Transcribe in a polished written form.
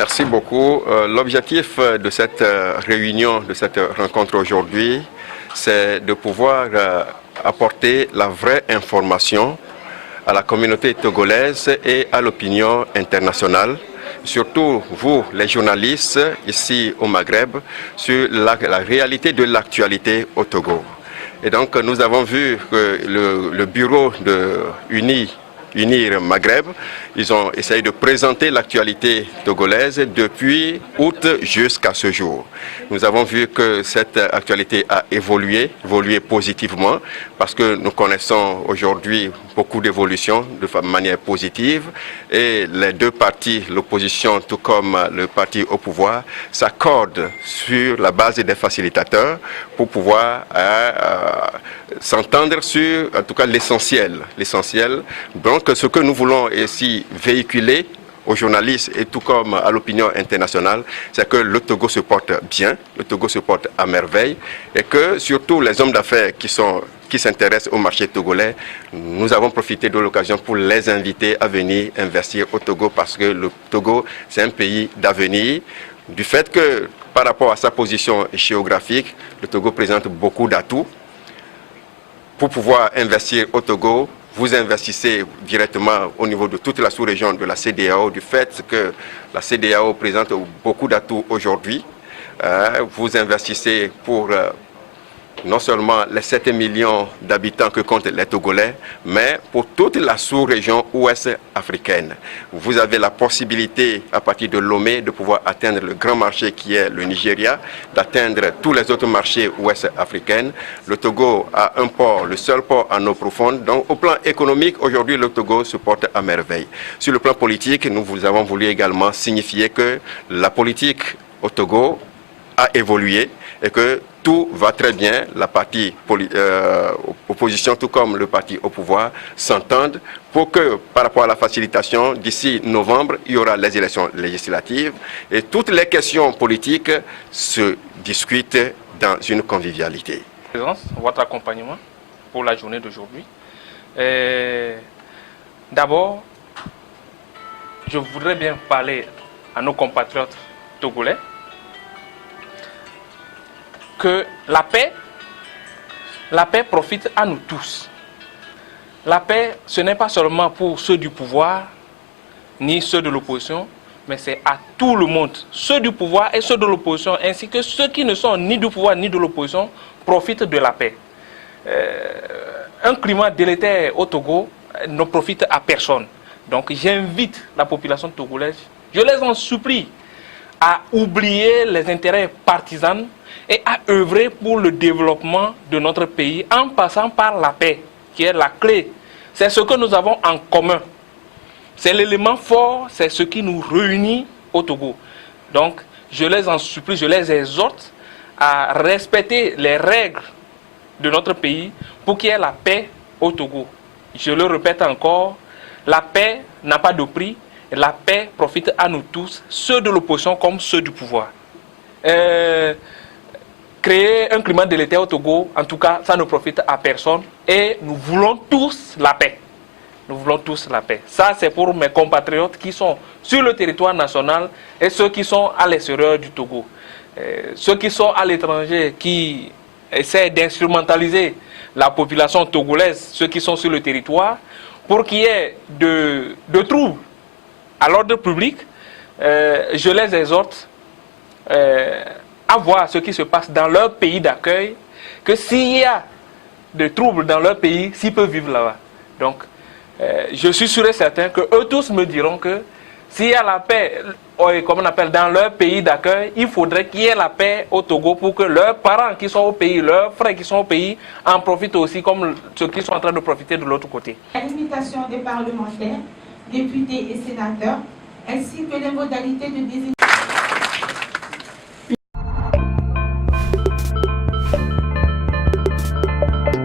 Merci beaucoup. L'objectif de cette réunion, de cette rencontre aujourd'hui, c'est de pouvoir apporter la vraie information à la communauté togolaise et à l'opinion internationale, surtout vous, les journalistes ici au Maghreb, sur la réalité de l'actualité au Togo. Et donc nous avons vu que le bureau de Unir Maghreb, ils ont essayé de présenter l'actualité togolaise depuis août jusqu'à ce jour. Nous avons vu que cette actualité a évolué positivement, parce que nous connaissons aujourd'hui beaucoup d'évolutions de manière positive, et les deux partis, l'opposition tout comme le parti au pouvoir, s'accordent sur la base des facilitateurs pour pouvoir s'entendre sur, en tout cas, l'essentiel. Donc, ce que nous voulons ici véhiculer aux journalistes et tout comme à l'opinion internationale, c'est que le Togo se porte bien, le Togo se porte à merveille, et que surtout les hommes d'affaires qui s'intéressent au marché togolais, nous avons profité de l'occasion pour les inviter à venir investir au Togo, parce que le Togo, c'est un pays d'avenir, du fait que par rapport à sa position géographique, le Togo présente beaucoup d'atouts. Pour pouvoir investir au Togo, vous investissez directement au niveau de toute la sous-région de la CEDEAO, du fait que la CEDEAO présente beaucoup d'atouts aujourd'hui. Vous investissez pour non seulement les 7 millions d'habitants que comptent les Togolais, mais pour toute la sous-région ouest africaine. Vous avez la possibilité, à partir de Lomé, de pouvoir atteindre le grand marché qui est le Nigeria, d'atteindre tous les autres marchés ouest africains. Le Togo a un port, le seul port en eau profonde. Donc au plan économique, aujourd'hui, le Togo se porte à merveille. Sur le plan politique, nous avons voulu également signifier que la politique au Togo a évolué et que tout va très bien, la partie opposition tout comme le parti au pouvoir s'entendent pour que par rapport à la facilitation, d'ici novembre, il y aura les élections législatives et toutes les questions politiques se discutent dans une convivialité. Votre accompagnement pour la journée d'aujourd'hui. D'abord, je voudrais bien parler à nos compatriotes togolais que la paix profite à nous tous. La paix, ce n'est pas seulement pour ceux du pouvoir, ni ceux de l'opposition, mais c'est à tout le monde. Ceux du pouvoir et ceux de l'opposition, ainsi que ceux qui ne sont ni du pouvoir ni de l'opposition, profitent de la paix. Un climat délétère au Togo ne profite à personne. Donc j'invite la population togolaise, je les en supplie, à oublier les intérêts partisans et à œuvrer pour le développement de notre pays en passant par la paix, qui est la clé. C'est ce que nous avons en commun. C'est l'élément fort, c'est ce qui nous réunit au Togo. Donc, je les en supplie, je les exhorte à respecter les règles de notre pays pour qu'il y ait la paix au Togo. Je le répète encore, la paix n'a pas de prix. La paix profite à nous tous, ceux de l'opposition comme ceux du pouvoir. Créer un climat délétère au Togo, en tout cas, ça ne profite à personne. Et nous voulons tous la paix. Nous voulons tous la paix. Ça, c'est pour mes compatriotes qui sont sur le territoire national et ceux qui sont à l'extérieur du Togo. Ceux qui sont à l'étranger, qui essaient d'instrumentaliser la population togolaise, ceux qui sont sur le territoire, pour qu'il y ait de troubles à l'ordre public, je les exhorte à voir ce qui se passe dans leur pays d'accueil, que s'il y a des troubles dans leur pays, s'ils peuvent vivre là-bas. Donc, je suis sûr et certain que eux tous me diront que s'il y a la paix, comme on appelle, dans leur pays d'accueil, il faudrait qu'il y ait la paix au Togo pour que leurs parents qui sont au pays, leurs frères qui sont au pays, en profitent aussi comme ceux qui sont en train de profiter de l'autre côté. À l'invitation des parlementaires, députés et sénateurs, ainsi que les modalités de désignation.